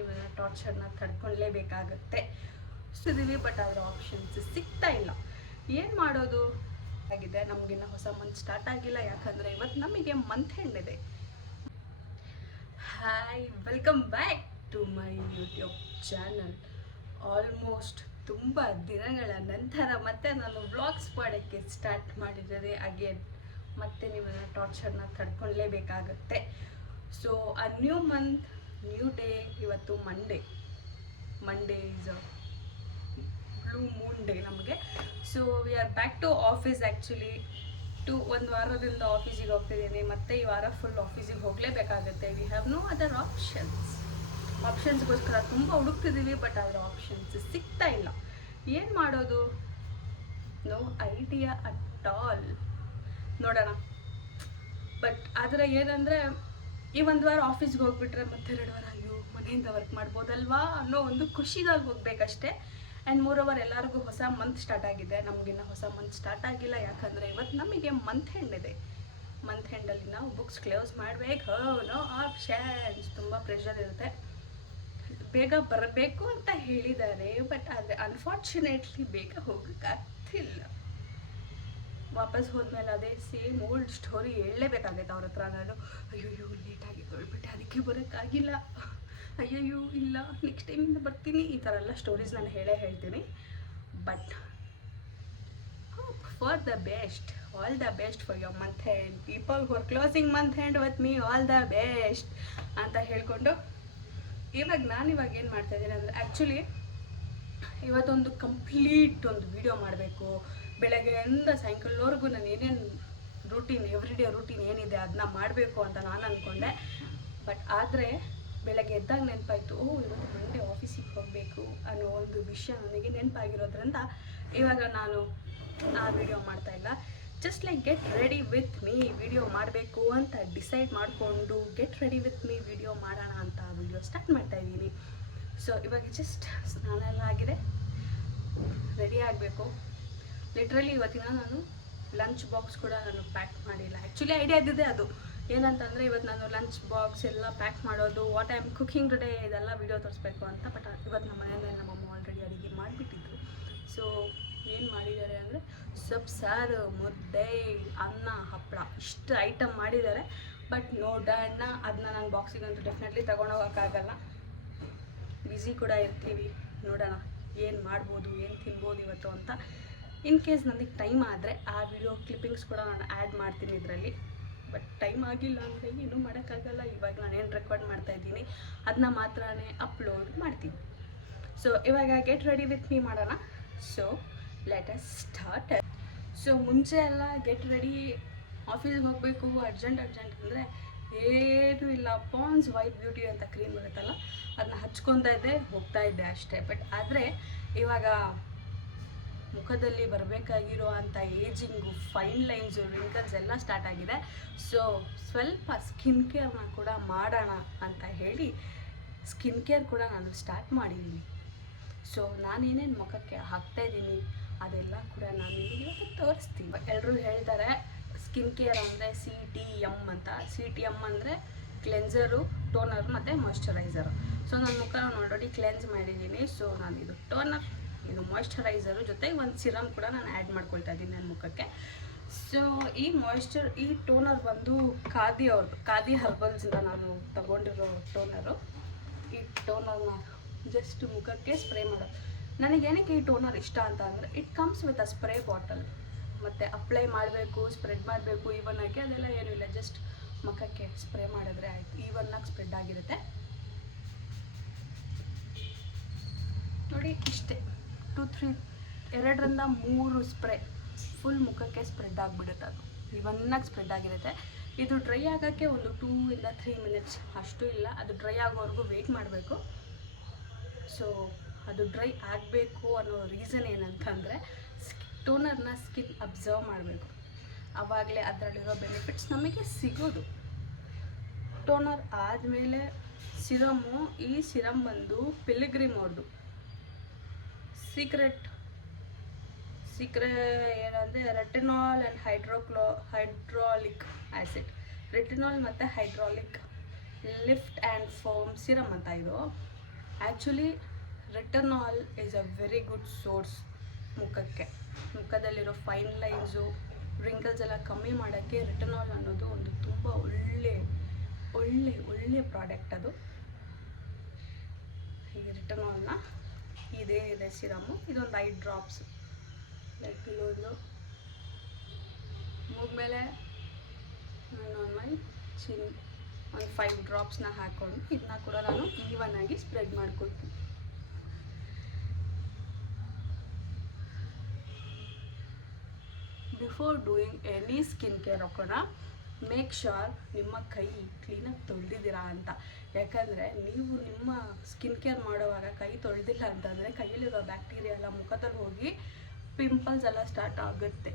ನೀವೆಲ್ಲ ಟಾರ್ಚರ್ನ ತಡ್ಕೊಳ್ಳೇಬೇಕಾಗತ್ತೆ ಸುದೀವಿ. But other options ಸಿಗ್ತಾ ಇಲ್ಲ. ಏನು ಮಾಡೋದು ಆಗಿದೆ. ನಮಗಿನ್ನ ಹೊಸ ಮಂತ್ ಸ್ಟಾರ್ಟ್ ಆಗಿಲ್ಲ, ಯಾಕಂದರೆ ಇವತ್ತು ನಮಗೆ ಮಂತ್ ಎಂಡ್ ಇದೆ. Hi, welcome back to my YouTube channel. Almost ತುಂಬ ದಿನಗಳ ನಂತರ ಮತ್ತೆ ನಾನು ವ್ಲಾಗ್ಸ್ ಮಾಡೋಕ್ಕೆ ಸ್ಟಾರ್ಟ್ ಮಾಡಿದರೆ ಅಗೇನ್ ಮತ್ತೆ ನೀವೆಲ್ಲ ಟಾರ್ಚರ್ನ ತಡ್ಕೊಳ್ಳೇಬೇಕಾಗತ್ತೆ. So a new month, new day. ಇವತ್ತು Monday is blue moon day ನಮಗೆ. So we are back to office. Actually ಒಂದು ವಾರದಿಂದ ಆಫೀಸಿಗೆ ಹೋಗ್ತಿದ್ದೀನಿ, ಮತ್ತು ಈ ವಾರ ಫುಲ್ ಆಫೀಸಿಗೆ ಹೋಗಲೇಬೇಕಾಗತ್ತೆ. ವಿ ಹ್ಯಾವ್ ನೋ ಅದರ್ ಆಪ್ಷನ್ಸ್ಗೋಸ್ಕರ ತುಂಬ ಹುಡುಕ್ತಿದ್ದೀವಿ, ಬಟ್ ಅದರ ಆಪ್ಷನ್ಸ್ ಸಿಗ್ತಾ ಇಲ್ಲ. ಏನು ಮಾಡೋದು? No idea at all. ನೋಡೋಣ. ಬಟ್ ಆದರೆ ಏನಂದರೆ, ಈ ಒಂದು ವಾರ ಆಫೀಸ್ಗೆ ಹೋಗ್ಬಿಟ್ರೆ ಮತ್ತೆ 2 ವಾರ ಅಯ್ಯೋ ಮನೆಯಿಂದ ವರ್ಕ್ ಮಾಡ್ಬೋದಲ್ವಾ ಅನ್ನೋ ಒಂದು ಖುಷಿದಾಗ ಹೋಗ್ಬೇಕಷ್ಟೇ. ಆ್ಯಂಡ್ ಮೋರೋವರ್ ಎಲ್ಲರಿಗೂ ಹೊಸ ಮಂತ್ ಸ್ಟಾರ್ಟ್ ಆಗಿದೆ. ನಮಗಿನ್ನ ಹೊಸ ಮಂತ್ ಸ್ಟಾರ್ಟ್ ಆಗಿಲ್ಲ, ಯಾಕಂದರೆ ಇವತ್ತು ನಮಗೆ ಮಂತ್ ಎಂಡ್ ಇದೆ. ಮಂತ್ ಎಂಡಲ್ಲಿ ನಾವು ಬುಕ್ಸ್ ಕ್ಲೋಸ್ ಮಾಡಬೇಕು. No options. ತುಂಬ ಪ್ರೆಷರ್ ಇರುತ್ತೆ. ಬೇಗ ಬರಬೇಕು ಅಂತ ಹೇಳಿದ್ದಾರೆ, ಬಟ್ ಆದರೆ ಅನ್ಫಾರ್ಚುನೇಟ್ಲಿ ಬೇಗ ಹೋಗೋಕ್ಕಾಗ್ತಿಲ್ಲ. ವಾಪಸ್ ಹೋದ್ಮೇಲೆ ಅದೇ ಸೇಮ್ ಓಲ್ಡ್ ಸ್ಟೋರಿ ಹೇಳಲೇಬೇಕಾಗೈತೆ ಅವ್ರ ಹತ್ರ. ನಾನು ಅಯ್ಯೋ ಲೇಟಾಗಿ ತೊಳ್ಬಿಟ್ಟೆ, ಅದಕ್ಕೆ ಬರೋಕ್ಕಾಗಿಲ್ಲ, ಅಯ್ಯಯ್ಯೋ ಇಲ್ಲ ನೆಕ್ಸ್ಟ್ ಟೈಮಿಂದ ಬರ್ತೀನಿ, ಈ ಥರ ಎಲ್ಲ ಸ್ಟೋರೀಸ್ ನಾನು ಹೇಳ್ತೀನಿ. But for the best, all the best for your month end. People who R closing month end with me, all the best ಅಂತ ಹೇಳ್ಕೊಂಡು ಇವಾಗ ಏನು ಮಾಡ್ತಾಯಿದ್ದೀನಿ ಅಂದರೆ, ಆ್ಯಕ್ಚುಲಿ ಇವತ್ತೊಂದು ಕಂಪ್ಲೀಟ್ ಒಂದು ವಿಡಿಯೋ ಮಾಡಬೇಕು. ಬೆಳಗ್ಗೆಯಿಂದ ಸಾಯಂಕಾಲವರೆಗೂ ನಾನು ಏನೇನು ರೂಟೀನ್, ಎವ್ರಿಡೇ ರೂಟೀನ್ ಏನಿದೆ ಅದನ್ನ ಮಾಡಬೇಕು ಅಂತ ನಾನು ಅಂದ್ಕೊಂಡೆ. ಬಟ್ ಆದರೆ ಬೆಳಗ್ಗೆ ಎದ್ದಾಗ ನೆನಪಾಯಿತು, ಇವತ್ತು ಮಂಡೇ ಆಫೀಸಿಗೆ ಹೋಗಬೇಕು ಅನ್ನೋ ಒಂದು ವಿಷಯ ನನಗೆ ನೆನಪಾಗಿರೋದ್ರಿಂದ ಇವಾಗ ನಾನು ಆ ವಿಡಿಯೋ ಮಾಡ್ತಾಯಿಲ್ಲ. Just like get ready with me video ಮಾಡಬೇಕು ಅಂತ ಡಿಸೈಡ್ ಮಾಡಿಕೊಂಡು get ready with me video ಮಾಡೋಣ ಅಂತ ವಿಡಿಯೋ ಸ್ಟಾರ್ಟ್ ಮಾಡ್ತಾಯಿದ್ದೀನಿ. ಸೊ ಇವಾಗ ಜಸ್ಟ್ ಸ್ನಾನ ಎಲ್ಲ ಆಗಿದೆ, ರೆಡಿ ಆಗಬೇಕು. ಲಿಟ್ರಲಿ ಇವತ್ತಿನ ನಾನು ಲಂಚ್ ಬಾಕ್ಸ್ ಕೂಡ ನಾನು ಪ್ಯಾಕ್ ಮಾಡಿಲ್ಲ. ಆ್ಯಕ್ಚುಲಿ ಐಡಿಯಾ ಇದ್ದಿದೆ ಅದು ಏನಂತಂದರೆ, ಇವತ್ತು ನಾನು ಲಂಚ್ ಬಾಕ್ಸ್ ಎಲ್ಲ ಪ್ಯಾಕ್ ಮಾಡೋದು, what I am cooking today ಇದೆಲ್ಲ ವಿಡಿಯೋ ತೋರಿಸ್ಬೇಕು ಅಂತ. ಬಟ್ ಇವತ್ತು ನಮ್ಮ ಮನೆಯಲ್ಲಿ ನಮ್ಮಮ್ಮ ಆಲ್ರೆಡಿ ಅಡುಗೆ ಮಾಡಿಬಿಟ್ಟಿದ್ರು. ಸೊ ಏನು ಮಾಡಿದ್ದಾರೆ ಅಂದರೆ, ಸೊಪ್ಪು ಮುದ್ದೆ, ಅನ್ನ, ಹಪ್ಪಳ, ಇಷ್ಟು ಐಟಮ್ ಮಾಡಿದ್ದಾರೆ. ಬಟ್ ನೋಡೋಣ, ಅದನ್ನ ನಾನು ಬಾಕ್ಸಿಗಂತೂ ಡೆಫಿನೆಟ್ಲಿ ತೊಗೊಂಡೋಗೋಕ್ಕಾಗಲ್ಲ. ಬ್ಯುಸಿ ಕೂಡ ಇರ್ತೀವಿ. ನೋಡೋಣ ಏನು ಮಾಡ್ಬೋದು, ಏನು ತಿನ್ಬೋದು ಇವತ್ತು ಅಂತ. ಇನ್ ಕೇಸ್ ನನಗೆ ಟೈಮ್ ಆದರೆ ಆ ವಿಡಿಯೋ ಕ್ಲಿಪ್ಪಿಂಗ್ಸ್ ಕೂಡ ನಾನು ಆ್ಯಡ್ ಮಾಡ್ತೀನಿ ಇದರಲ್ಲಿ. ಬಟ್ ಟೈಮ್ ಆಗಿಲ್ಲ ಅಂದರೆ ಏನೂ ಮಾಡೋಕ್ಕಾಗಲ್ಲ. ಇವಾಗ ನಾನೇನು ರೆಕಾರ್ಡ್ ಮಾಡ್ತಾಯಿದ್ದೀನಿ ಅದನ್ನ ಮಾತ್ರ ಅಪ್ಲೋಡ್ ಮಾಡ್ತೀನಿ. ಸೊ ಇವಾಗ ಗೆಟ್ ರೆಡಿ ವಿತ್ ಮೀ ಮಾಡೋಣ. So let us start. So ಮುಂಚೆ ಎಲ್ಲ ಗೆಟ್ ರೆಡಿ, ಆಫೀಸ್ಗೆ ಹೋಗಬೇಕು ಅರ್ಜೆಂಟ್ ಅಂದರೆ ಏನೂ ಇಲ್ಲ, ಪಾಂಡ್ಸ್ ವೈಟ್ ಬ್ಯೂಟಿ ಅಂತ ಕ್ರೀಮ್ ಬರುತ್ತಲ್ಲ ಅದನ್ನ ಹಚ್ಕೊತಾ ಇದ್ದೆ, ಹೋಗ್ತಾ ಇದ್ದೆ ಅಷ್ಟೇ. ಬಟ್ ಆದರೆ ಇವಾಗ ಮುಖದಲ್ಲಿ ಬರಬೇಕಾಗಿರೋ ಅಂಥ ಏಜಿಂಗು, ಫೈನ್ ಲೈನ್ಸು, ರಿಂಕಲ್ಸ್ ಎಲ್ಲ ಸ್ಟಾರ್ಟ್ ಆಗಿದೆ. ಸೊ ಸ್ವಲ್ಪ ಸ್ಕಿನ್ ಕೇರ್ನ ಕೂಡ ಮಾಡೋಣ ಅಂತ ಹೇಳಿ ಸ್ಕಿನ್ ಕೇರ್ ಕೂಡ ನಾನು ಸ್ಟಾರ್ಟ್ ಮಾಡಿದ್ದೀನಿ. ಸೊ ನಾನೇನೇನು ಮುಖಕ್ಕೆ ಹಾಕ್ತಾಯಿದ್ದೀನಿ ಅದೆಲ್ಲ ಕೂಡ ನಾನು ಇವತ್ತು ತೋರಿಸ್ತೀನಿ. ಎಲ್ಲರೂ ಹೇಳ್ತಾರೆ ಸ್ಕಿನ್ ಕೇರ್ ಅಂದರೆ CTM ಅಂತ. CTM ಅಂದರೆ ಕ್ಲೆನ್ಸರು, ಟೋನರು ಮತ್ತು ಮಾಯ್ಶ್ಚರೈಸರು. ಸೊ ನನ್ನ ಮುಖ ನಾನು ಆಲ್ರೆಡಿ ಕ್ಲೆನ್ಸ್ ಮಾಡಿದ್ದೀನಿ. ಸೊ ನಾನು ಇದು ಟೋನರ್, ಇದು ಮಾಯ್ಶ್ಚರೈಸರು ಜೊತೆಗೆ ಒಂದು ಸಿರಮ್ ಕೂಡ ನಾನು ಆ್ಯಡ್ ಮಾಡ್ಕೊಳ್ತಾ ಇದ್ದೀನಿ ನನ್ನ ಮುಖಕ್ಕೆ. ಸೊ ಈ ಟೋನರ್ ಬಂದು ಖಾದಿ ಹರ್ಬಲ್ಸಿಂದ ನಾನು ತಗೊಂಡಿರೋ ಟೋನರು. ಈ ಟೋನರ್ನ ಜಸ್ಟ್ ಮುಖಕ್ಕೆ ಸ್ಪ್ರೇ ಮಾಡೋದು. ನನಗೇನಕ್ಕೆ ಈ ಟೋನರ್ ಇಷ್ಟ ಅಂತ ಅಂದರೆ, it comes with a spray bottle. ಮತ್ತು ಅಪ್ಲೈ ಮಾಡಬೇಕು, ಸ್ಪ್ರೆಡ್ ಮಾಡಬೇಕು, ಈವನ್ನಾಗಿ ಅದೆಲ್ಲ ಏನೂ ಇಲ್ಲ. ಜಸ್ಟ್ ಮುಖಕ್ಕೆ ಸ್ಪ್ರೇ ಮಾಡಿದ್ರೆ ಆಯಿತು. ಈವನ್ನಾಗಿ ಸ್ಪ್ರೆಡ್ ಆಗಿರುತ್ತೆ ನೋಡಿ. ಇಷ್ಟೇ 2-3 ಸ್ಪ್ರೇ ಫುಲ್ ಮುಖಕ್ಕೆ ಸ್ಪ್ರೆಡ್ ಆಗಿಬಿಡುತ್ತೆ. ಅದು ಇವನ್ನಾಗಿ ಸ್ಪ್ರೆಡ್ ಆಗಿರುತ್ತೆ. ಇದು ಡ್ರೈ ಆಗೋಕ್ಕೆ ಒಂದು 2-3 ಮಿನಿಟ್ಸ್, ಅಷ್ಟು ಇಲ್ಲ. ಅದು ಡ್ರೈ ಆಗೋವರೆಗೂ ವೆಯ್ಟ್ ಮಾಡಬೇಕು. ಸೊ ಅದು ಡ್ರೈ ಆಗಬೇಕು ಅನ್ನೋ ರೀಸನ್ ಏನಂತಂದರೆ, ಟೋನರ್ನ ಸ್ಕಿನ್ ಅಬ್ಸರ್ವ್ ಮಾಡಬೇಕು, ಆವಾಗಲೇ ಅದರಲ್ಲಿರೋ ಬೆನಿಫಿಟ್ಸ್ ನಮಗೆ ಸಿಗೋದು. ಟೋನರ್ ಆದಮೇಲೆ ಸಿರಮ್ಮು. ಈ ಸಿರಮ್ ಬಂದು ಪಿಲಿಗ್ರಿಮ್ ಅವ್ರದ್ದು ಸೀಕ್ರೆಟ್ ಏನಂದರೆ retinol and hydraulic acid, retinol ಮತ್ತು hydraulic lift and foam serum ಅಂತ ಇದು. Actually retinol is a very good source ಮುಖದಲ್ಲಿರೋ ಫೈನ್ ಲೈನ್ಸು ರಿಂಕಲ್ಸ್ ಎಲ್ಲ ಕಮ್ಮಿ ಮಾಡೋಕ್ಕೆ ರೆಟನಾಲ್ ಅನ್ನೋದು ಒಂದು ತುಂಬ ಒಳ್ಳೆ ಪ್ರಾಡಕ್ಟ್ ಅದು. ಈ ರೆಟನಾಲ್ನ ಇದೇ ಸಿರಮ್ಮು, ಇದೊಂದು 5 ಡ್ರಾಪ್ಸ್, ಲೈಕ್ ಇಲ್ಲೊಂದು ಮೂಗ್ಮೇಲೆ ನಾನು ಮೈ ಚಿನ್ ಒಂದು 5 ಡ್ರಾಪ್ಸ್ನ ಹಾಕ್ಕೊಂಡು ಇದನ್ನ ಕೂಡ ನಾನು ಈವನ್ ಆಗಿ ಸ್ಪ್ರೆಡ್ ಮಾಡ್ಕೊಳ್ತೀನಿ. Before doing any skin care ಹಾಕೋಣ, ಮೇಕ್ ಶ್ಯೂರ್ ನಿಮ್ಮ ಕೈ ಕ್ಲೀನಾಗಿ ತೊಳೆದಿದ್ದೀರಾ ಅಂತ. ಯಾಕಂದರೆ ನೀವು ನಿಮ್ಮ ಸ್ಕಿನ್ ಕೇರ್ ಮಾಡುವಾಗ ಕೈ ತೊಳೆದಿಲ್ಲ ಅಂತಂದರೆ ಕೈಯಲ್ಲಿರೋ ಬ್ಯಾಕ್ಟೀರಿಯಾ ಎಲ್ಲ ಮುಖದಲ್ಲಿ ಹೋಗಿ ಪಿಂಪಲ್ಸ್ ಎಲ್ಲ ಸ್ಟಾರ್ಟ್ ಆಗುತ್ತೆ.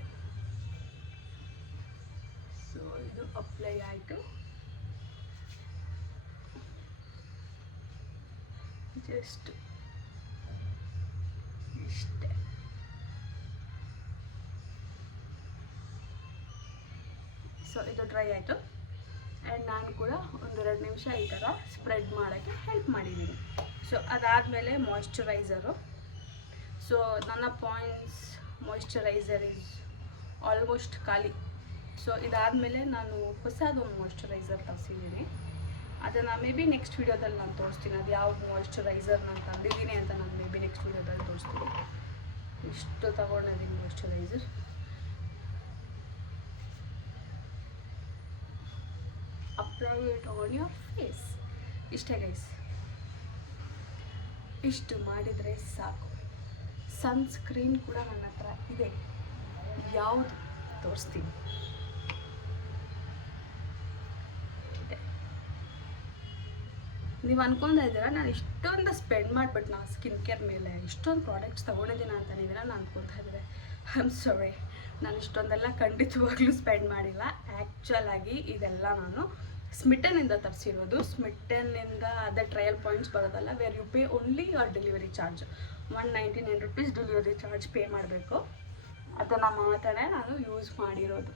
ಸೊ ಇದು ಅಪ್ಲೈ ಆಯಿತು. ಜಸ್ಟ್ ಇಷ್ಟೇ. ಸೊ ಇದು ಡ್ರೈ ಆಯಿತು. ಆ್ಯಂಡ್ ನಾನು ಕೂಡ 1-2 ನಿಮಿಷ ಈ ಥರ ಸ್ಪ್ರೆಡ್ ಮಾಡೋಕ್ಕೆ ಹೆಲ್ಪ್ ಮಾಡಿದ್ದೀನಿ. ಸೊ ಅದಾದಮೇಲೆ ಮಾಯ್ಶ್ಚರೈಸರು. ಸೊ ನನ್ನ ಪಾಯಿಂಟ್ಸ್ ಮಾಯ್ಶ್ಚರೈಸರ್ ಈಸ್ ಆಲ್ಮೋಸ್ಟ್ ಖಾಲಿ. ಸೊ ಇದಾದಮೇಲೆ ನಾನು ಹೊಸದೊಂದು ಮಾಯ್ಶ್ಚರೈಸರ್ ತರಿಸಿದ್ದೀನಿ. ಅದನ್ನು ಮೇ ಬಿ ನೆಕ್ಸ್ಟ್ ವೀಡಿಯೋದಲ್ಲಿ ನಾನು ತೋರಿಸ್ತೀನಿ. ಅದು ಯಾವ ಮಾಯ್ಶ್ಚರೈಸರ್ ನಾನು ತಂದಿದ್ದೀನಿ ಅಂತ ನಾನು ಮೇ ಬಿ ನೆಕ್ಸ್ಟ್ ವೀಡಿಯೋದಲ್ಲಿ ತೋರಿಸ್ತೀನಿ. ಇಷ್ಟು ತಗೊಂಡಿದ್ದೀನಿ moisturiser. Apply it on your face. ಇಷ್ಟೇ ಗೈಸ್, ಇಷ್ಟು ಮಾಡಿದರೆ ಸಾಕು. ಸನ್ಸ್ಕ್ರೀನ್ ಕೂಡ ನನ್ನ ಹತ್ರ ಇದೆ, ಯಾವುದು ತೋರಿಸ್ತೀನಿ. ನೀವು ಅನ್ಕೊಂಡ ಇದ್ದೀರಾ ನಾನು ಇಷ್ಟೊಂದು ಸ್ಪೆಂಡ್ ಮಾಡಿಬಿಟ್ಟು ನಾನು ಸ್ಕಿನ್ ಕೇರ್ ಮೇಲೆ ಇಷ್ಟೊಂದು ಪ್ರಾಡಕ್ಟ್ಸ್ ತೊಗೊಂಡಿದ್ದೀನಿ ಅಂತಂದಿದ್ದೀರಾ ನಾನು ಅನ್ಕೊತಾ ಇದ್ದರೆ. ಐ ಆಮ್ ಸಾರಿ, ನಾನು ಇಷ್ಟೊಂದೆಲ್ಲ ಖಂಡಿತವಾಗ್ಲೂ ಸ್ಪೆಂಡ್ ಮಾಡಿಲ್ಲ. ಆ್ಯಕ್ಚುಲಾಗಿ ಇದೆಲ್ಲ ನಾನು ಸ್ಮಿಟನ್ನಿಂದ ತರಿಸಿರೋದು. ಸ್ಮಿಟನ್ನಿಂದ ಅದೇ ಟ್ರಯಲ್ ಪಾಯಿಂಟ್ಸ್ ಬರೋದಲ್ಲ, where you pay only your delivery charge. 199 rupees delivery charge pay ಮಾಡಬೇಕು. ಅದನ್ನು ಮಾತ್ರನೇ ನಾನು ಯೂಸ್ ಮಾಡಿರೋದು.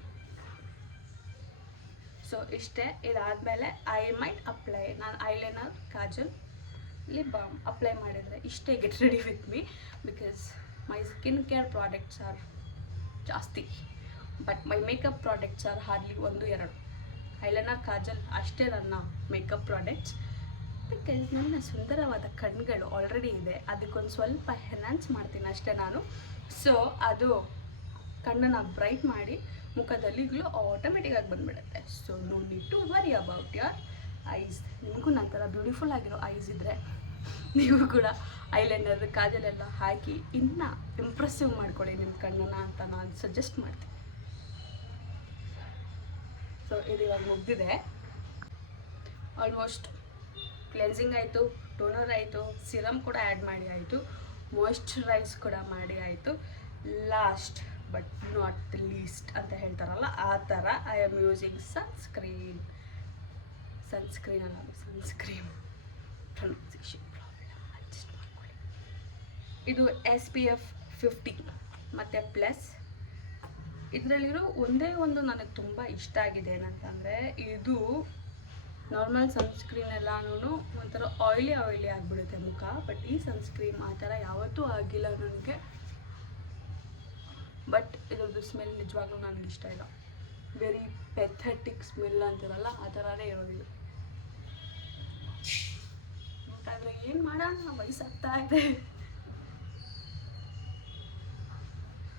ಸೊ ಇಷ್ಟೇ. ಇದಾದಮೇಲೆ ಐ ಮೈಟ್ ಅಪ್ಲೈ, ನಾನು eyeliner, kajal, lip balm apply ಮಾಡಿದರೆ ಇಷ್ಟೇ. Get ready with me because my skin care products are ಜಾಸ್ತಿ, but my makeup products are hardly 1-2. Eyeliner, kajal ಅಷ್ಟೇ ನನ್ನ ಮೇಕಪ್ ಪ್ರಾಡಕ್ಟ್ಸ್. ಬಿಕಾಸ್ ನನ್ನ ಸುಂದರವಾದ ಕಣ್ಣುಗಳು ಆಲ್ರೆಡಿ ಇದೆ, ಅದಕ್ಕೊಂದು ಸ್ವಲ್ಪ ಎನ್ಹಾನ್ಸ್ ಮಾಡ್ತೀನಿ ಅಷ್ಟೇ ನಾನು. ಸೊ ಅದು ಕಣ್ಣನ್ನು ಬ್ರೈಟ್ ಮಾಡಿ ಮುಖದಲ್ಲಿ ಗ್ಲೋ ಆಟೋಮೆಟಿಕ್ಕಾಗಿ ಬಂದುಬಿಡುತ್ತೆ. So no need to worry about your eyes. ನಿಮಗೂ ನನ್ನ ಥರ ಬ್ಯೂಟಿಫುಲ್ ಆಗಿರೋ ಐಸ್ ಇದ್ದರೆ ನೀವು ಕೂಡ ಐಲೈನರ್, ಕಾಜಲೆಲ್ಲ ಹಾಕಿ ಇನ್ನೂ ಇಂಪ್ರೆಸಿವ್ ಮಾಡ್ಕೊಳ್ಳಿ ನಿಮ್ಮ ಕಣ್ಣನ್ನು ಅಂತ ನಾನು ಸಜೆಸ್ಟ್ ಮಾಡ್ತೀನಿ. ಸೊ ಇದು ಇವಾಗ ಮುಗ್ದಿದೆ. ಆಲ್ಮೋಸ್ಟ್ ಕ್ಲೆನ್ಸಿಂಗ್ ಆಯಿತು, ಟೋನರ್ ಆಯಿತು, ಸಿರಮ್ ಕೂಡ ಆ್ಯಡ್ ಮಾಡಿ ಆಯಿತು, ಮಾಯ್ಶ್ಚರೈಸ್ ಕೂಡ ಮಾಡಿ ಆಯಿತು. Last but not the least ಅಂತ ಹೇಳ್ತಾರಲ್ಲ ಆ ಥರ ಐ ಆಮ್ ಯೂಸಿಂಗ್ ಸನ್ಸ್ಕ್ರೀನ್ ಅಲ್ಲ, ಸನ್ಸ್ಕ್ರೀನ್ ಪ್ರೊನೌನ್ಸಿಯೇಷನ್ ಪ್ರಾಬ್ಲಮ್, ಅಡ್ಜಸ್ಟ್ ಮಾಡ್ಕೊಳ್ಳಿ. ಇದು SPF 50 ಮತ್ತು ಪ್ಲಸ್. ಇದರಲ್ಲಿರೋ ಒಂದೇ ಒಂದು ನನಗೆ ತುಂಬ ಇಷ್ಟ ಆಗಿದೆ ಏನಂತಂದರೆ, ಇದು ನಾರ್ಮಲ್ ಸನ್ಸ್ಕ್ರೀನ್ ಎಲ್ಲನೂ ಒಂಥರ ಆಯ್ಲಿ ಆಗಿಬಿಡುತ್ತೆ ಮುಖ. ಬಟ್ ಈ ಸನ್ಸ್ಕ್ರೀನ್ ಆ ಥರ ಯಾವತ್ತೂ ಆಗಿಲ್ಲ ನನಗೆ. ಬಟ್ ಇದ್ರದ್ದು ಸ್ಮೆಲ್ ನಿಜವಾಗ್ಲೂ ನನಗೆ ಇಷ್ಟ ಇಲ್ಲ. ವೆರಿ ಪೆಥೆಟಿಕ್ ಸ್ಮೆಲ್ ಅಂತಿರಲ್ಲ ಆ ಥರನೇ ಇರೋದಿಲ್ಲ. ಯಾಕಂದರೆ ಏನು ಮಾಡೋಣ, ವಯಸ್ಸಾಗ್ತಾ ಇದೆ.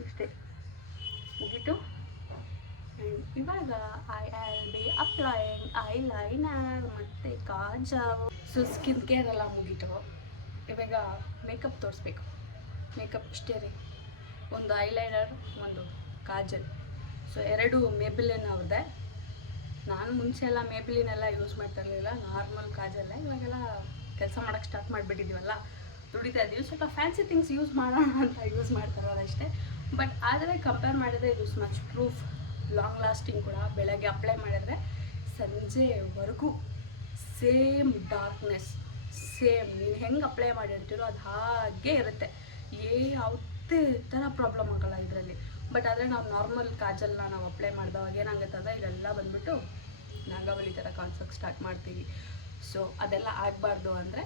ಇಷ್ಟೇ ಮುಗೀತು. ಆ್ಯಂಡ್ ಇವಾಗ I all B applying eyeliner ಮತ್ತು ಕಾಜಲ್. ಸೊ ಸ್ಕಿನ್ ಕೇರ್ ಎಲ್ಲ ಮುಗೀತು. ಇವಾಗ ಮೇಕಪ್ ತೋರಿಸ್ಬೇಕು. ಮೇಕಪ್ ಇಷ್ಟೇ ರೀ, ಒಂದು ಐಲೈನರ್, ಒಂದು ಕಾಜಲ್. ಸೊ 2 ಮೇಬಿಲಿನ್ ಅವ್ರದ್ದೆ. ನಾನು ಮುಂಚೆ ಎಲ್ಲ ಮೇಬಿಲಿನೆಲ್ಲ ಯೂಸ್ ಮಾಡ್ತಾ ಇರಲಿಲ್ಲ, ನಾರ್ಮಲ್ ಕಾಜಲ್ಲ. ಇವಾಗೆಲ್ಲ ಕೆಲಸ ಮಾಡೋಕ್ಕೆ ಸ್ಟಾರ್ಟ್ ಮಾಡಿಬಿಟ್ಟಿದ್ದೀವಲ್ಲ, ದುಡಿತಾ ಇದ್ದೀವಿ, ಸ್ವಲ್ಪ ಫ್ಯಾನ್ಸಿ ಥಿಂಗ್ಸ್ ಯೂಸ್ ಮಾಡೋಣ ಅಂತ ಯೂಸ್ ಮಾಡ್ತಾರಲ್ಲ ಅಷ್ಟೇ. ಬಟ್ ಆದರೆ ಕಂಪೇರ್ ಮಾಡಿದ್ರೆ ಇದು ಮಚ್ ಪ್ರೂಫ್, ಲಾಂಗ್ ಲಾಸ್ಟಿಂಗ್ ಕೂಡ. ಬೆಳಗ್ಗೆ ಅಪ್ಲೈ ಮಾಡಿದ್ರೆ ಸಂಜೆವರೆಗೂ ಸೇಮ್ ಡಾರ್ಕ್ನೆಸ್, ಸೇಮ್ ನೀನು ಹೆಂಗೆ ಅಪ್ಲೈ ಮಾಡಿರ್ತೀರೋ ಅದು ಹಾಗೇ ಇರುತ್ತೆ. ಯಾವುದೇ ಥರ ಪ್ರಾಬ್ಲಮ್ ಆಗೋಲ್ಲ ಇದರಲ್ಲಿ. ಬಟ್ ಆದರೆ ನಾವು ನಾರ್ಮಲ್ ಕಾಜಲ್ನ ನಾವು ಅಪ್ಲೈ ಮಾಡಿದವಾಗ ಏನಾಗುತ್ತಂದರೆ ಇಲ್ಲೆಲ್ಲ ಬಂದುಬಿಟ್ಟು ನಾಗವಲ್ಲಿ ಥರ ಕಾಣಿಸೋಕ್ಕೆ ಸ್ಟಾರ್ಟ್ ಮಾಡ್ತೀವಿ. ಸೊ ಅದೆಲ್ಲ ಆಗಬಾರ್ದು ಅಂದರೆ,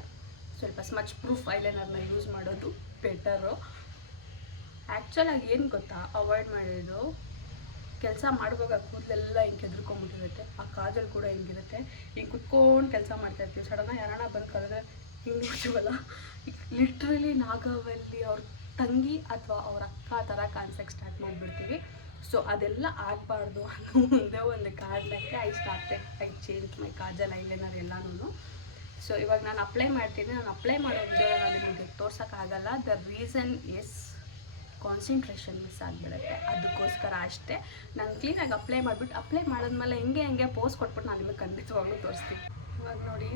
ಸೊ ಸ್ವಲ್ಪ ಸ್ಮಚ್ ಪ್ರೂಫ್ ಐಲೈನರ್ನ ಯೂಸ್ ಮಾಡೋದು ಬೆಟರು. ಆ್ಯಕ್ಚುಲಾಗಿ ಏನು ಗೊತ್ತಾ ಅವಾಯ್ಡ್ ಮಾಡಿದ್ದು, ಕೆಲಸ ಮಾಡುವಾಗ ಕೂದಲೆಲ್ಲ ಹಿಂಗೆ ಕೆದ್ರಕೊಂಡ್ಬಿಟ್ಟಿರುತ್ತೆ, ಆ ಕಾಜಲ್ ಕೂಡ ಹಿಂಗಿರುತ್ತೆ. ಹಿಂಗೆ ಕುತ್ಕೊಂಡು ಕೆಲಸ ಮಾಡ್ತಾಯಿರ್ತೀವಿ, ಸಡನ್ನಾಗಿ ಯಾರನ್ನ ಬಂದು ಕರೆದ್ರೆ ಹಿಂಗೆ ನೋಡ್ತೀವಲ್ಲ, ಲಿಟ್ರಲಿ ನಾಗವಲ್ಲಿ ಅವ್ರ ತಂಗಿ ಅಥವಾ ಅವ್ರ ಅಕ್ಕ ಥರ ಕಾಣಿಸೋಕ್ಕೆ ಸ್ಟಾರ್ಟ್ ಮಾಡಿಬಿಡ್ತೀವಿ. ಸೊ ಅದೆಲ್ಲ ಆಗಬಾರ್ದು ಅನ್ನೋ ಒಂದೇ ಒಂದು ಕಾರಣಕ್ಕೆ I change my Kajal eyeliner ಎಲ್ಲನೂ. ಸೊ ಇವಾಗ ನಾನು ಅಪ್ಲೈ ಮಾಡ್ತೀನಿ. ನಾನು ಅಪ್ಲೈ ಮಾಡೋ ವಿಡಿಯೋ ನಾನು ನಿಮಗೆ ತೋರ್ಸೋಕ್ಕಾಗಲ್ಲ. The reason is concentration miss ಆಗಿಬಿಡುತ್ತೆ, ಅದಕ್ಕೋಸ್ಕರ ಅಷ್ಟೇ. ನಾನು ಕ್ಲೀನಾಗಿ ಅಪ್ಲೈ ಮಾಡಿಬಿಟ್ಟು ಅಪ್ಲೈ ಮಾಡಿದ್ಮೇಲೆ ಹಿಂಗೆ ಪೋಸ್ ಕೊಟ್ಬಿಟ್ಟು ನಾನು ನಿಮಗೆ ಖಂಡಿತವಾಗ್ಲೂ ತೋರಿಸ್ತೀನಿ. ಇವಾಗ ನೋಡಿ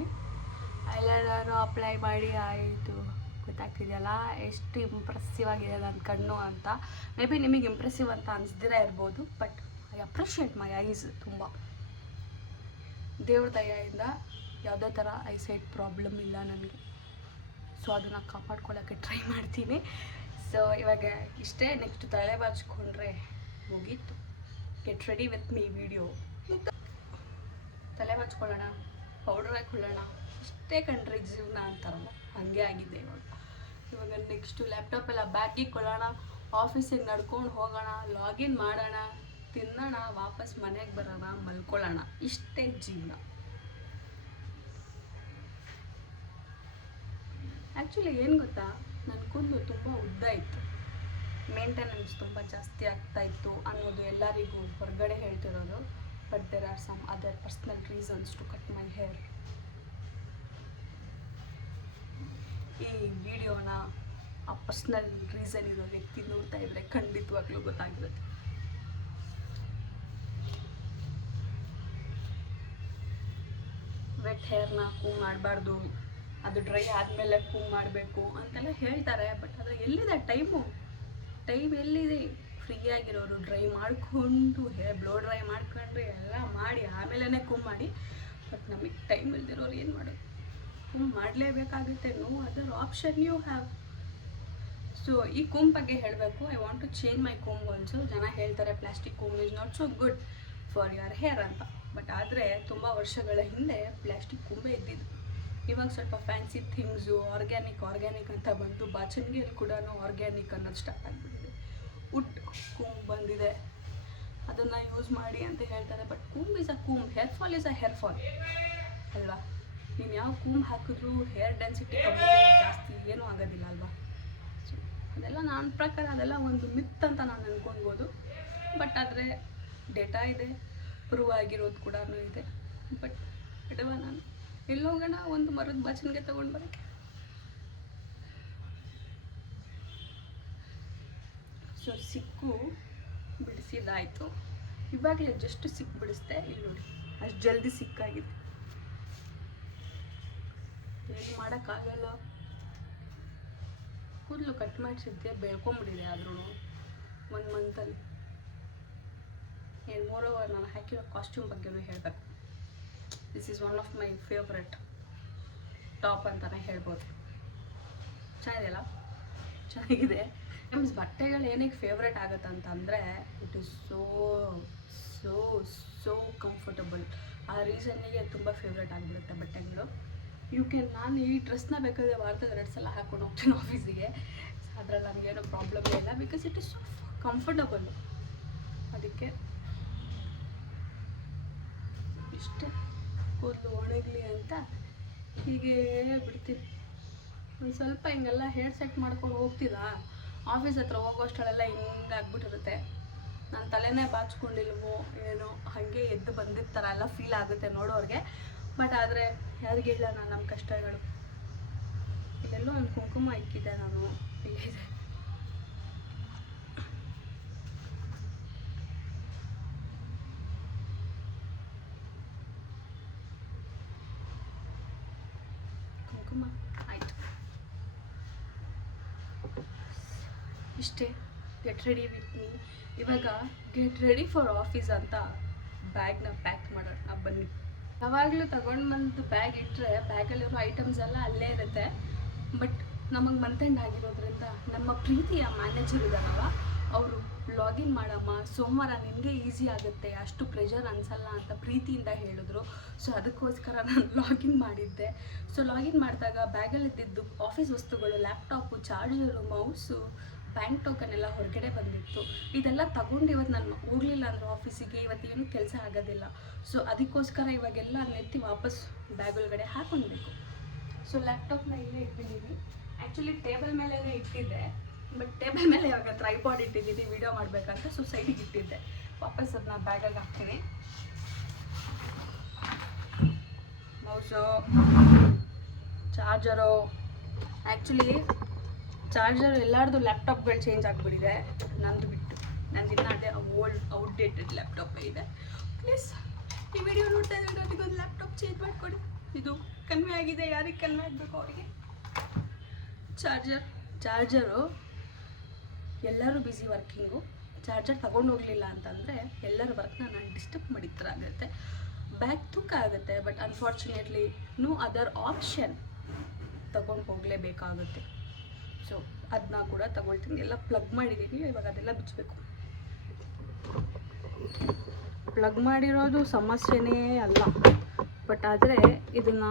ಐಲೈನರು ಅಪ್ಲೈ ಮಾಡಿ ಆಯಿತು, ಗೊತ್ತಾಗ್ತಿದೆಯಲ್ಲ ಎಷ್ಟು ಇಂಪ್ರೆಸಿವ್ ಆಗಿದೆ ನನ್ನ ಕಣ್ಣು ಅಂತ. ಮೇ ಬಿ ನಿಮಗೆ ಇಂಪ್ರೆಸಿವ್ ಅಂತ ಅನಿಸ್ದಿರೇ ಇರ್ಬೋದು, but I appreciate my ice ತುಂಬ. ದೇವ್ರ ದಯೆಯಿಂದ ಯಾವುದೇ ಥರ ಐಸೈಟ್ ಪ್ರಾಬ್ಲಮ್ ಇಲ್ಲ ನನಗೆ. ಸೊ ಅದನ್ನು ಕಾಪಾಡ್ಕೊಳ್ಳೋಕ್ಕೆ ಟ್ರೈ ಮಾಡ್ತೀನಿ. ಸೊ ಇವಾಗ ಇಷ್ಟೇ. ನೆಕ್ಸ್ಟ್ ತಲೆ ಬಾಚ್ಕೊಂಡ್ರೆ ಮುಗೀತು. Get ready with me video. ತಲೆ ಬಾಚ್ಕೊಳ್ಳೋಣ, ಪೌಡರ್ ಹಾಕೊಳ್ಳೋಣ, ಇಷ್ಟೇ ಕಂಡ್ರೆ ಜೀವನ ಅಂತಾರಲ್ಲ, ಹಾಗೆ ಆಗಿದೆ ಇವಾಗ ನೆಕ್ಸ್ಟು ಲ್ಯಾಪ್ಟಾಪ್ ಎಲ್ಲ ಬ್ಯಾಗ್ ಇಕ್ಕೊಳ್ಳೋಣ, ಆಫೀಸಿಗೆ ನಡ್ಕೊಂಡು ಹೋಗೋಣ, ಲಾಗಿನ್ ಮಾಡೋಣ, ತಿನ್ನೋಣ, ವಾಪಸ್ ಮನೆಗೆ ಬರೋಣ, ಮಲ್ಕೊಳ್ಳೋಣ, ಇಷ್ಟೇ ಜೀವನ. ಆ್ಯಕ್ಚುಲಿ ಏನು ಗೊತ್ತಾ, ನನ್ನ ಕೂದಲು ತುಂಬ ಉದ್ದ ಇತ್ತು, ಮೇಂಟೆನೆನ್ಸ್ ತುಂಬ ಜಾಸ್ತಿ ಆಗ್ತಾಯಿತ್ತು ಅನ್ನೋದು ಎಲ್ಲರಿಗೂ ಹೊರಗಡೆ ಹೇಳ್ತಿರೋದು. But there are some other personal reasons to cut my hair. ಈ ವಿಡಿಯೋನ ಆ ಪರ್ಸ್ನಲ್ ರೀಸನ್ ಇರೋ ವ್ಯಕ್ತಿ ನೋಡ್ತಾ ಇದ್ರೆ ಖಂಡಿತವಾಗ್ಲೂ ಗೊತ್ತಾಗಿರುತ್ತೆ. ವೆಟ್ ಹೇರ್ನ ಕೂಮ್ ಮಾಡಬಾರ್ದು, ಅದು ಡ್ರೈ ಆದಮೇಲೆ ಕೂಮ್ ಮಾಡಬೇಕು ಅಂತೆಲ್ಲ ಹೇಳ್ತಾರೆ. ಬಟ್ ಅದು ಎಲ್ಲಿದೆ ಟೈಮ್ ಎಲ್ಲಿದೆ? ಫ್ರೀಯಾಗಿರೋರು ಡ್ರೈ ಮಾಡಿಕೊಂಡು ಬ್ಲೋ ಡ್ರೈ ಮಾಡ್ಕೊಂಡ್ರೆ ಎಲ್ಲ ಮಾಡಿ ಆಮೇಲೆ ಕೂಮ್ ಮಾಡಿ. ಬಟ್ ನಮಗೆ ಟೈಮ್ ಇಲ್ದಿರೋರು ಏನು ಮಾಡೋದು? ಕೂಮ್ ಮಾಡಲೇಬೇಕಾಗುತ್ತೆ. No other option you have. So ಈ ಕೂಮ್ ಬಗ್ಗೆ ಹೇಳಬೇಕು. I want to change my comb also. ಜನ ಹೇಳ್ತಾರೆ plastic comb is not so good for your hair ಅಂತ. ಬಟ್ ಆದರೆ ತುಂಬ ವರ್ಷಗಳ ಹಿಂದೆ ಪ್ಲಾಸ್ಟಿಕ್ ಕೂಂಬೇ ಇದ್ದಿದ್ದು. ಇವಾಗ ಸ್ವಲ್ಪ ಫ್ಯಾನ್ಸಿ ಥಿಂಗ್ಸು ಆರ್ಗ್ಯಾನಿಕ್ ಅಂತ ಬಂದು ಬಾಚಣಿಗೆಯಲ್ಲಿ ಕೂಡ ಆರ್ಗ್ಯಾನಿಕ್ ಅನ್ನೋದು ಸ್ಟಾರ್ಟ್ ಆಗಿಬಿಟ್ಟಿದೆ. ವುಡ್ ಕೂಮ್ ಬಂದಿದೆ, ಅದನ್ನು ಯೂಸ್ ಮಾಡಿ ಅಂತ ಹೇಳ್ತಾರೆ. But ಕೂಮ್ is a ಕೂಮ್, hair fall is a hair fall ಅಲ್ವಾ? ನೀನು ಯಾವ ಕೂಮ್ ಹಾಕಿದ್ರೂ ಹೇರ್ ಡೆನ್ಸಿಟಿ ಕಮ್ಮಿ ಜಾಸ್ತಿ ಏನೂ ಆಗೋದಿಲ್ಲ ಅಲ್ವಾ? ಸೊ ಅದೆಲ್ಲ ನನ್ನ ಪ್ರಕಾರ ಅದೆಲ್ಲ ಒಂದು ಮಿತ್ ಅಂತ ನಾನು ಅಂದ್ಕೊಳ್ಬೋದು. ಬಟ್ ಆದರೆ ಡೇಟಾ ಇದೆ, ಪ್ರೂವ್ ಆಗಿರೋದು ಕೂಡ ಇದೆ. ಬಟ್ ಬಿಡುವ, ನಾನು ಎಲ್ಲೋಗೋಣ ಒಂದು ಮರದ ಬಾಚಣಿಗೆ ತೊಗೊಂಡು ಬರೋಕ್ಕೆ. ಸೊ ಸಿಕ್ಕು ಬಿಡಿಸಿದಾಯಿತು. ಇವಾಗಲೇ ಜಸ್ಟ್ ಸಿಕ್ಕು ಬಿಡಿಸ್ದೆ, ಇಲ್ಲಿ ನೋಡಿ ಅಷ್ಟು ಜಲ್ದಿ ಸಿಕ್ಕಾಗಿದೆ. ಏನು ಮಾಡೋಕ್ಕಾಗಲ್ಲ. ಕೂದಲು ಕಟ್ ಮಾಡಿಸಿದ್ದೆ ಬೆಳ್ಕೊಂಬಿಟ್ಟಿದೆ. ಆದ್ರೂ 1 ಮಂತಲ್ಲಿ ಏನು ಮೋರೋವರ್ ನಾನು ಹಾಕಿರೋ ಕಾಸ್ಟ್ಯೂಮ್ ಬಗ್ಗೆನೂ ಹೇಳಬೇಕು. This is one of my favourite top ಅಂತಲೇ ಹೇಳ್ಬೋದು. ಚೆನ್ನಾಗಿದೆಯಲ್ಲ? ಚೆನ್ನಾಗಿದೆ. ಮೀನ್ಸ್ ಬಟ್ಟೆಗಳು ಏನಕ್ಕೆ ಫೇವ್ರೇಟ್ ಆಗುತ್ತೆ ಅಂತಂದರೆ ಇಟ್ ಈಸ್ ಸೋ ಕಂಫರ್ಟಬಲ್. ಆ ರೀಸನ್ನಿಗೆ ತುಂಬ ಫೇವ್ರೇಟ್ ಆಗಿಬಿಡುತ್ತೆ ಬಟ್ಟೆಗಳು. ನಾನು ಈ ಡ್ರೆಸ್ನ ಬೇಕಾದರೆ ವಾರದಾಗ 2 ಸಲ ಹಾಕ್ಕೊಂಡು ಹೋಗ್ತೀನಿ ಆಫೀಸಿಗೆ. ಅದ್ರಲ್ಲಿ ನನಗೇನೋ ಪ್ರಾಬ್ಲಮ್ ಇಲ್ಲ, because it is so comfortable. ಅದಕ್ಕೆ ಇಷ್ಟೇ, ಕೂದಲು ಒಣಗಲಿ ಅಂತ ಹೀಗೆ ಬಿಡ್ತೀನಿ. ಒಂದು ಸ್ವಲ್ಪ ಹಿಂಗೆಲ್ಲ ಹೇರ್ ಸೆಟ್ ಮಾಡ್ಕೊಂಡು ಹೋಗ್ತಿಲ್ಲ, ಆಫೀಸ್ ಹತ್ರ ಹೋಗೋಷ್ಟಳೆಲ್ಲ ಹಿಂಗೆ ಆಗ್ಬಿಟ್ಟಿರುತ್ತೆ. ನನ್ನ ತಲೆನೇ ಬಾಚ್ಕೊಂಡಿಲ್ವೋ ಏನೋ, ಹಾಗೆ ಎದ್ದು ಬಂದಿದ್ದ ಥರ ಎಲ್ಲ ಫೀಲ್ ಆಗುತ್ತೆ ನೋಡೋರಿಗೆ. ಬಟ್ ಆದರೆ ಯಾರಿಗೆ ಇಲ್ಲ ನಾನು ನಮ್ಮ ಕಷ್ಟಗಳು. ಇದೆಲ್ಲೋ ಒಂದು ಕುಂಕುಮ ಇಕ್ಕಿದೆ ನಾನು, ಇಲ್ಲಿದೆ. ಕುಂಕುಮ ಆಯಿತು. ಇಷ್ಟೇ. Get ready with me. ಇವಾಗ ಗೆಟ್ ರೆಡಿ ಫಾರ್ ಆಫೀಸ್ ಅಂತ ಬ್ಯಾಗ್ನ ಪ್ಯಾಕ್ ಮಾಡೋಣ ಬನ್ನಿ. ಯಾವಾಗಲೂ ತಗೊಂಡು ಬಂದು ಬ್ಯಾಗ್ ಇಟ್ಟರೆ ಬ್ಯಾಗಲ್ಲಿರೋ ಐಟಮ್ಸ್ ಎಲ್ಲ ಅಲ್ಲೇ ಇರುತ್ತೆ. ಬಟ್ ನಮಗೆ ಮಂತ್ ಎಂಡ್ ಆಗಿರೋದ್ರಿಂದ ನಮ್ಮ ಪ್ರೀತಿಯ ಮ್ಯಾನೇಜರ್ ಇದ್ದಾರಲ್ಲ, ಅವರು ಲಾಗಿನ್ ಮಾಡಮ್ಮ, ಸೋಮವಾರ ನಿನಗೆ ಈಸಿ ಆಗುತ್ತೆ, ಅಷ್ಟು ಪ್ರೆಷರ್ ಅನಿಸಲ್ಲ ಅಂತ ಪ್ರೀತಿಯಿಂದ ಹೇಳಿದ್ರು. ಸೊ ಅದಕ್ಕೋಸ್ಕರ ನಾನು ಲಾಗಿನ್ ಮಾಡಿದ್ದೆ. ಸೊ ಲಾಗಿನ್ ಮಾಡಿದಾಗ ಬ್ಯಾಗಲ್ಲಿ ಇದ್ದಿದ್ದು ಆಫೀಸ್ ವಸ್ತುಗಳು, laptop, charger, mouse, bank token ಎಲ್ಲ ಹೊರಗಡೆ ಬಂದಿತ್ತು. ಇದೆಲ್ಲ ತಗೊಂಡು ಇವತ್ತು ನಾನು ಹೋಗಲಿಲ್ಲ ಅಂದರೆ ಆಫೀಸಿಗೆ ಇವತ್ತೇನು ಕೆಲಸ ಆಗೋದಿಲ್ಲ. ಸೊ ಅದಕ್ಕೋಸ್ಕರ ಇವಾಗೆಲ್ಲ ನೆತ್ತಿ ವಾಪಸ್ ಬ್ಯಾಗ್ ಒಳಗಡೆ ಹಾಕ್ಕೊಳ್ಬೇಕು. ಸೊ ಲ್ಯಾಪ್ಟಾಪ್ನ ಇಲ್ಲೇ ಇಟ್ಟಿದ್ದೀನಿ. ಆ್ಯಕ್ಚುಲಿ ಟೇಬಲ್ ಮೇಲೇ ಇಟ್ಟಿದ್ದೆ, ಬಟ್ ಟೇಬಲ್ ಮೇಲೆ ಇವಾಗ ಟ್ರೈಪಾಡ್ ಇಟ್ಟಿದ್ದೀನಿ ವಿಡಿಯೋ ಮಾಡಬೇಕಂತ. ಸೊ ಸೈಡಿಗೆ ಇಟ್ಟಿದ್ದೆ, ವಾಪಸ್ ಅದನ್ನ ಬ್ಯಾಗಾಗಿ ಹಾಕ್ತೀನಿ. ಮೌಸು, ಚಾರ್ಜರು, ಆ್ಯಕ್ಚುಲಿ ಚಾರ್ಜರ್ ಎಲ್ಲರದು ಲ್ಯಾಪ್ಟಾಪ್ಗಳು ಚೇಂಜ್ ಆಗಿಬಿಟ್ಟಿದೆ, ನಂದು ಬಿಟ್ಟು. ನಂದಿನ್ನ ಅದೇ ಔಟ್ಡೇಟೆಡ್ ಲ್ಯಾಪ್ಟಾಪ್ ಇದೆ. ಪ್ಲೀಸ್ ಈ ವಿಡಿಯೋ ನೋಡ್ತಾ ಇದ್ರೆ ನನಗೊಂದು ಲ್ಯಾಪ್ಟಾಪ್ ಚೇಂಜ್ ಮಾಡಿಕೊಡಿ. ಇದು ಕನ್ವೆ ಆಗಿದೆ, ಯಾರಿಗೆ ಕನ್ವೆ ಆಗಬೇಕು ಅವರಿಗೆ. ಚಾರ್ಜರು ಎಲ್ಲರೂ ಬ್ಯುಸಿ ವರ್ಕಿಂಗು. ಚಾರ್ಜರ್ ತೊಗೊಂಡು ಹೋಗಲಿಲ್ಲ ಅಂತಂದರೆ ಎಲ್ಲರ ವರ್ಕ್ನ ನಾನು ಡಿಸ್ಟರ್ಬ್ ಮಾಡಿದ ಥರ ಆಗುತ್ತೆ, ಬ್ಯಾಗ್ ತೂಕ ಆಗುತ್ತೆ. But unfortunately no other option, ತೊಗೊಂಡು ಹೋಗಲೇಬೇಕಾಗುತ್ತೆ. ಸೊ ಅದನ್ನ ಕೂಡ ತಗೊಳ್ತೀನಿ. ಎಲ್ಲ ಪ್ಲಗ್ ಮಾಡಿದ್ದೀನಿ, ಇವಾಗ ಅದೆಲ್ಲ ಬಿಚ್ಚಬೇಕು. ಪ್ಲಗ್ ಮಾಡಿರೋದು ಸಮಸ್ಯೆನೇ ಅಲ್ಲ, ಬಟ್ ಆದರೆ ಇದನ್ನು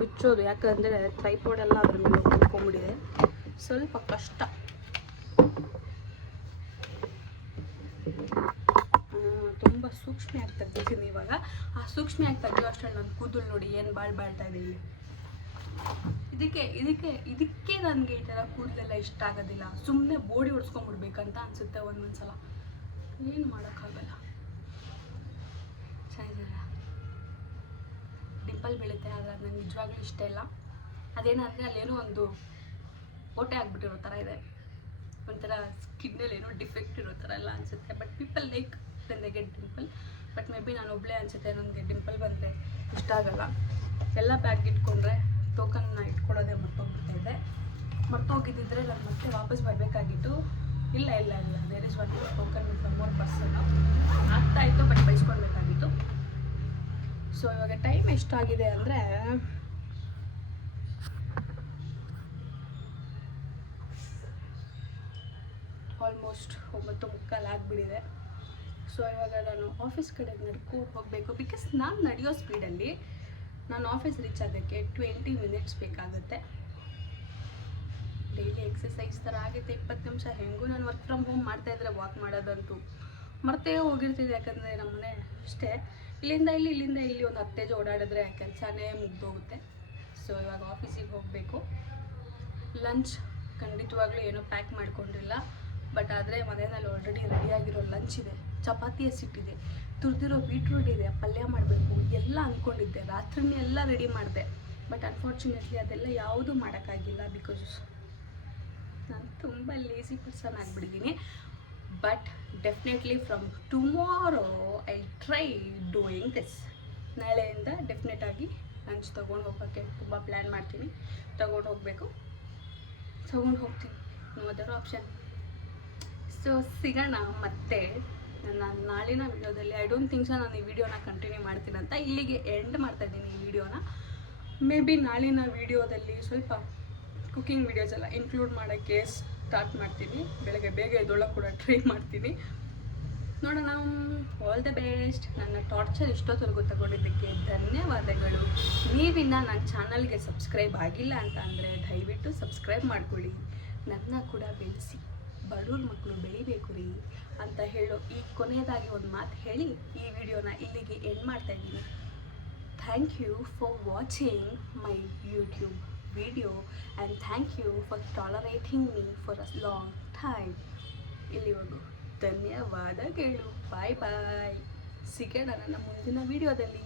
ಬಿಚ್ಚೋದು, ಯಾಕಂದರೆ ಟ್ರೈಪಾಡೆಲ್ಲ ಅದ್ರ ಮೇಲೆ ಕುತ್ಕೊಂಡ್ಬಿಟ್ಟಿದೆ, ಸ್ವಲ್ಪ ಕಷ್ಟ. ತುಂಬ ಸೂಕ್ಷ್ಮೆಯಾಗಿ ತೆಗ್ದಿದ್ದೀನಿ ಇವಾಗ. ಆ ಸೂಕ್ಷ್ಮೆಯಾಗಿ ತೆಗೆಯೋ ಅಷ್ಟರಲ್ಲಿ ನನ್ನ ಕೂದಲು ನೋಡಿ ಏನು ಬಾಳ್ತಾ ಇದೆ ಇಲ್ಲಿ. ಇದಕ್ಕೆ ನನಗೆ ಈ ಥರ ಕೂದಲೆಲ್ಲ ಇಷ್ಟ ಆಗೋದಿಲ್ಲ. ಸುಮ್ಮನೆ ಬೋಡಿ ಹೊಡ್ಸ್ಕೊಂಡ್ಬಿಡ್ಬೇಕಂತ ಅನಿಸುತ್ತೆ ಒಂದೊಂದ್ಸಲ, ಏನು ಮಾಡೋಕ್ಕಾಗಲ್ಲ. ಚೆನ್ನಾಗಿಲ್ಲ, ಡಿಂಪಲ್ ಬೀಳುತ್ತೆ, ಆದರೆ ಅದು ನನಗೆ ನಿಜವಾಗ್ಲೂ ಇಷ್ಟ ಇಲ್ಲ. ಅದೇನಂದರೆ ಅಲ್ಲೇನೋ ಒಂದು ಓಟೆ ಆಗಿಬಿಟ್ಟಿರೋ ಥರ ಇದೆ, ಒಂಥರ ಸ್ಕಿನ್ನಲ್ಲಿ ಏನೋ ಡಿಫೆಕ್ಟ್ ಇರೋ ಥರ ಎಲ್ಲ ಅನಿಸುತ್ತೆ. But people like when they get Dimple. But may be ನಾನು ಒಬ್ಬಳೇ ಅನಿಸುತ್ತೆ, ನನಗೆ ಡಿಂಪಲ್ ಬಂದರೆ ಇಷ್ಟ ಆಗಲ್ಲ. ಎಲ್ಲ ಬ್ಯಾಗ್ ಇಟ್ಕೊಂಡ್ರೆ ಟೋಕನ್ನ ಇಟ್ಕೊಳ್ಳೋದೇ ಮರ್ತೋಗ್ಬಿಡ್ತಾಯಿದೆ. ಮರ್ತೋಗಿದ್ದಿದ್ರೆ ನಾನು ಮತ್ತೆ ವಾಪಸ್ ಬರಬೇಕಾಗಿತ್ತು. ಇಲ್ಲ there is one token with 1 more person ಆಗ್ತಾಯಿತ್ತು, ಬಟ್ ಬಯಸ್ಕೊಳ್ಬೇಕಾಗಿತ್ತು. ಸೊ ಇವಾಗ ಟೈಮ್ ಎಷ್ಟಾಗಿದೆ ಅಂದರೆ ಆಲ್ಮೋಸ್ಟ್ 9:15 ಆಗಿಬಿಟ್ಟಿದೆ. ಸೊ ಇವಾಗ ನಾನು ಆಫೀಸ್ ಕಡೆಗೆ ನಡ್ಕೊಂಡು ಹೋಗಬೇಕು. ಬಿಕಾಸ್ ನಾನು ನಡೆಯೋ ಸ್ಪೀಡಲ್ಲಿ ನಾನು ಆಫೀಸ್ ರೀಚ್ ಆಗೋಕ್ಕೆ 20 minutes ಬೇಕಾಗುತ್ತೆ. ಡೈಲಿ ಎಕ್ಸಸೈಸ್ ಥರ ಆಗುತ್ತೆ, 20 ನಿಮಿಷ. ಹೆಂಗೂ ನಾನು ವರ್ಕ್ ಫ್ರಮ್ ಹೋಮ್ ಮಾಡ್ತಾಯಿದ್ರೆ ವಾಕ್ ಮಾಡೋದಂತೂ ಮರ್ತೇ ಹೋಗಿರ್ತಿದೆ, ಯಾಕಂದರೆ ನಮ್ಮನೆ ಅಷ್ಟೇ ಇಲ್ಲಿಂದ ಇಲ್ಲಿ ಒಂದು 10 ಹೆಜ್ಜೆ ಓಡಾಡಿದ್ರೆ ಕೆಲಸನೇ ಮುಗ್ದೋಗುತ್ತೆ. ಸೊ ಇವಾಗ ಆಫೀಸಿಗೆ ಹೋಗಬೇಕು. ಲಂಚ್ ಖಂಡಿತವಾಗ್ಲೂ ಏನೂ ಪ್ಯಾಕ್ ಮಾಡ್ಕೊಂಡಿಲ್ಲ, ಬಟ್ ಆದರೆ ಮನೆಯಲ್ಲಿ ಆಲ್ರೆಡಿ ರೆಡಿಯಾಗಿರೋ ಲಂಚ್ ಇದೆ. ಚಪಾತಿ ಹಸಿಟ್ಟಿದೆ, ತುರಿದಿರೋ ಬೀಟ್ರೂಟ್ ಇದೆ, ಪಲ್ಯ ಮಾಡಬೇಕು ಎಲ್ಲ ಅಂದ್ಕೊಂಡಿದ್ದೆ. ರಾತ್ರಿನೇ ಎಲ್ಲ ರೆಡಿ ಮಾಡಿದೆ, ಬಟ್ ಅನ್ಫಾರ್ಚುನೇಟ್ಲಿ ಅದೆಲ್ಲ ಯಾವುದೂ ಮಾಡೋಕ್ಕಾಗಿಲ್ಲ. ಬಿಕಾಸ್ ನಾನು ತುಂಬ ಲೇಸಿ ಪರ್ಸನ್ ಆಗಿಬಿಟ್ಟಿದ್ದೀನಿ. But definitely from tomorrow I try doing this. ನಾಳೆಯಿಂದ ಡೆಫಿನೆಟಾಗಿ ಲಂಚ್ ತೊಗೊಂಡು ಹೋಗೋಕ್ಕೆ ತುಂಬ ಪ್ಲ್ಯಾನ್ ಮಾಡ್ತೀನಿ. ತೊಗೊಂಡು ಹೋಗಬೇಕು, ತೊಗೊಂಡು ಹೋಗ್ತೀನಿ, ನೋ ಅದರ್ ಆಪ್ಷನ್. ಸೊ ಸಿಗೋಣ ಮತ್ತೆ ನಾನು ನಾಳಿನ ವಿಡಿಯೋದಲ್ಲಿ. ಐ ಡೋಂಟ್ ಥಿಂಕ್ ಸೊ ನಾನು ಈ ವಿಡಿಯೋನ ಕಂಟಿನ್ಯೂ ಮಾಡ್ತೀನಿ ಅಂತ. ಇಲ್ಲಿಗೆ ಎಂಡ್ ಮಾಡ್ತಾಯಿದ್ದೀನಿ ಈ ವಿಡಿಯೋನ. ಮೇ ಬಿ ನಾಳಿನ ವಿಡಿಯೋದಲ್ಲಿ ಸ್ವಲ್ಪ ಕುಕಿಂಗ್ ವಿಡಿಯೋಸ್ ಎಲ್ಲ ಇನ್ಕ್ಲೂಡ್ ಮಾಡೋಕ್ಕೆ ಸ್ಟಾರ್ಟ್ ಮಾಡ್ತೀನಿ. ಬೆಳಗ್ಗೆ ಬೇಗ ಎದ್ದೊಳಕ್ಕೆ ಕೂಡ ಟ್ರೈ ಮಾಡ್ತೀನಿ. ನೋಡೋಣ. All the best. ನನ್ನ ಟಾರ್ಚರ್ ಇಷ್ಟೊತ್ತವರೆಗೂ ತಗೊಂಡಿದ್ದಕ್ಕೆ ಧನ್ಯವಾದಗಳು. ನೀವಿನ್ನ ನನ್ನ ಚಾನಲ್ಗೆ ಸಬ್ಸ್ಕ್ರೈಬ್ ಆಗಿಲ್ಲ ಅಂತ ಅಂದರೆ ದಯವಿಟ್ಟು ಸಬ್ಸ್ಕ್ರೈಬ್ ಮಾಡ್ಕೊಳ್ಳಿ. ನನ್ನ ಕೂಡ ಬೆಳೆಸಿ, ಬಡವ್ರ ಮಕ್ಕಳು ಬೆಳಿಬೇಕು ರೀ ಅಂತ ಹೇಳೋ ಈ ಕೊನೆಯದಾಗಿ ಒಂದು ಮಾತು ಹೇಳಿ ಈ ವಿಡಿಯೋನ ಇಲ್ಲಿಗೆ ಎಂಡ್ ಮಾಡ್ತಾಯಿದ್ದೀನಿ. Thank you for watching my YouTube video and thank you for tolerating me for a long time. ಇಲ್ಲಿವರೆಗೂ ಧನ್ಯವಾದಗಳು. ಬಾಯ್ ಬಾಯ್. ಸಿಗೋಣ ನನ್ನ ಮುಂದಿನ ವಿಡಿಯೋದಲ್ಲಿ.